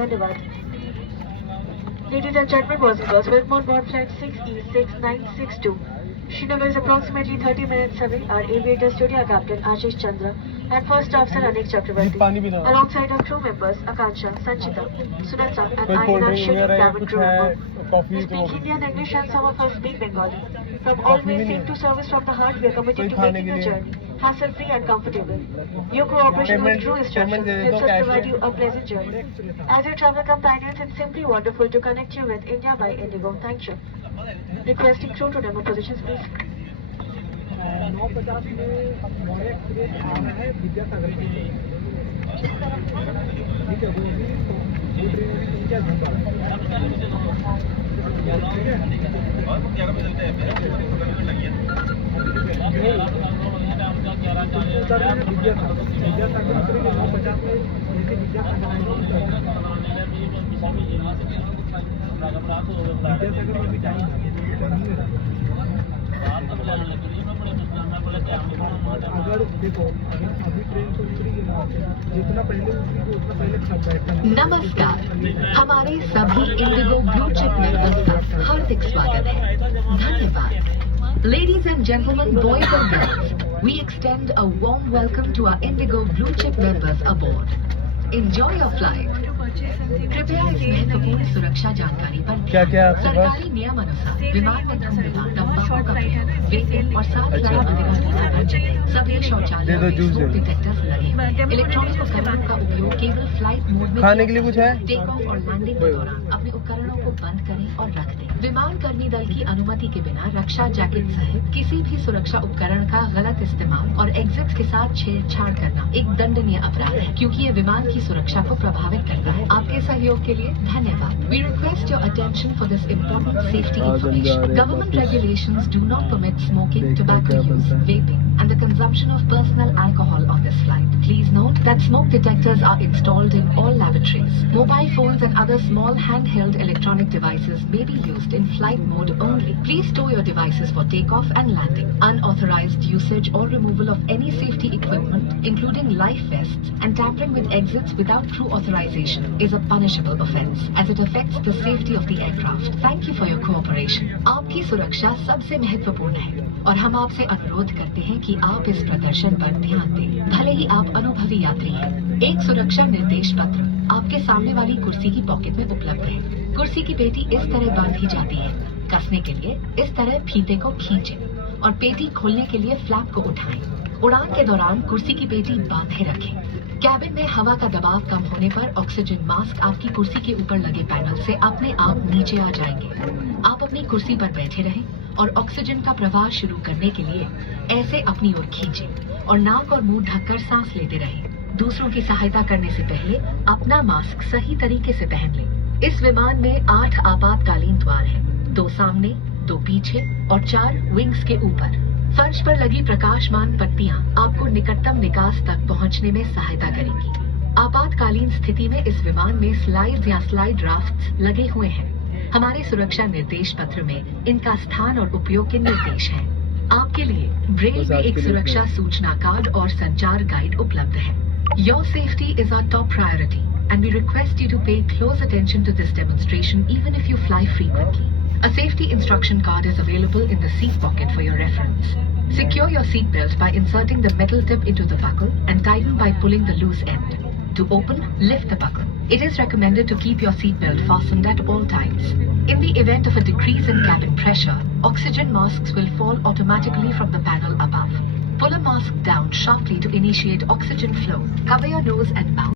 धन्यवाद। Ladies and gentlemen, boys and girls, welcome on board flight 6E6962. Srinagar is approximately 30 minutes away. Our aviator studio captain Ashish Chandra and first officer Anik Chakravarti, alongside our crew members Akansha, Sanchita, Sunata, and I in our shooting cabin crew member. We speak Hindi and English, and some of us speak Bengali. From always seek to service from the heart, we are committed to making your journey hassle-free and comfortable. Your cooperation with true instruction helps us provide you a pleasant journey. As your travel companions, it's simply wonderful to connect you with India by Indigo. Thank you. Requesting crew to demo positions, please. 9:50 में morning express आ रहा है विद्यासागर के लिए। ठीक है, वो भी train में 3-4 घंटा ठीक है। और 11 बजे चलते हैं विद्यासागर उतरेंगे 9:50 में, जैसे विद्यासागर आएंगे विद्यासागर में भी टाइम अगर देखो अभी ट्रेन तो उतरेगी ना, जितना पहले उतरेगी उतना पहले सब बैठना। नमस्कार, हमारे सभी इंडिगो ब्लू चिप मेंबर्स का हार्दिक स्वागत है। धन्यवाद। Ladies and gentlemen, boys and girls, we extend a warm welcome to our Indigo blue chip members aboard. Enjoy your flight. कृपया इस महत्वपूर्ण सुरक्षा जानकारी पर सरकारी नियमानुसार विमान में धूम्रपान, तंबाकू का प्रयोग, वेपिंग और 7 लाख अधिकारियों से वंचित सभी शौचालयों में स्मोक डिटेक्टर्स लगे। इलेक्ट्रॉनिक उपकरणों का उपयोग केवल फ्लाइट मोड में खाने के लिए कुछ है। टेक ऑफ और लैंडिंग के दौरान अपने उपकरणों को बंद करें और रख दें। विमान कर्मी दल की अनुमति के बिना रक्षा जैकेट सहित किसी भी सुरक्षा उपकरण का गलत इस्तेमाल और एग्जिट के साथ छेड़छाड़ करना एक दंडनीय अपराध है, क्योंकि ये विमान की सुरक्षा को प्रभावित करता है। आपके सहयोग के लिए धन्यवाद। We request your attention for this important safety information. Government regulations do not permit smoking, tobacco use, vaping, and the consumption of personal alcohol on this flight. Please note that smoke detectors are installed in all lavatories. Mobile phones and other small handheld electronic devices may be used in flight mode only. Please stow your devices for takeoff and landing. Unauthorized usage or removal of any safety equipment, including life vests, and tampering with exits without crew authorization is a punishable offence, as it affects the safety of the aircraft. Thank you for your cooperation. आपकी सुरक्षा सबसे महत्वपूर्ण है और हम आपसे अनुरोध करते हैं कि आप इस प्रदर्शन पर ध्यान दें, भले ही आप अनुभवी यात्री हैं। एक सुरक्षा निर्देश पत्र आपके सामने वाली कुर्सी की पॉकेट में उपलब्ध है। कुर्सी की पेटी इस तरह बांधी जाती है। कसने के लिए इस तरह फीते को खींचें और पेटी खोलने के लिए फ्लैप को उठाएं। उड़ान के दौरान कुर्सी की पेटी बांधे रखें। कैबिन में हवा का दबाव कम होने पर ऑक्सीजन मास्क आपकी कुर्सी के ऊपर लगे पैनल से अपने आप नीचे आ जाएंगे। आप अपनी कुर्सी पर बैठे रहें और ऑक्सीजन का प्रवाह शुरू करने के लिए ऐसे अपनी ओर खींचें और नाक और मुंह ढककर सांस लेते रहें। दूसरों की सहायता करने से पहले अपना मास्क सही तरीके से पहन लें। इस विमान में 8 आपातकालीन द्वार हैं, 2 सामने, 2 पीछे और 4 विंग्स के ऊपर। फर्श पर लगी प्रकाशमान पट्टियां आपको निकटतम निकास तक पहुंचने में सहायता करेंगी। आपातकालीन स्थिति में इस विमान में स्लाइड्स या स्लाइड राफ्ट्स लगे हुए हैं। हमारे सुरक्षा निर्देश पत्र में इनका स्थान और उपयोग के निर्देश हैं। आपके लिए ब्रेल में एक सुरक्षा सूचना कार्ड और संचार गाइड उपलब्ध है। Your safety is our top priority, and we request you to pay close attention to this demonstration even if you fly frequently. A safety instruction card is available in the seat pocket for your reference. Secure your seat belt by inserting the metal tip into the buckle and tighten by pulling the loose end. To open, lift the buckle. It is recommended to keep your seat belt fastened at all times. In the event of a decrease in cabin pressure, oxygen masks will fall automatically from the panel above. Pull a mask down sharply to initiate oxygen flow. Cover your nose and mouth.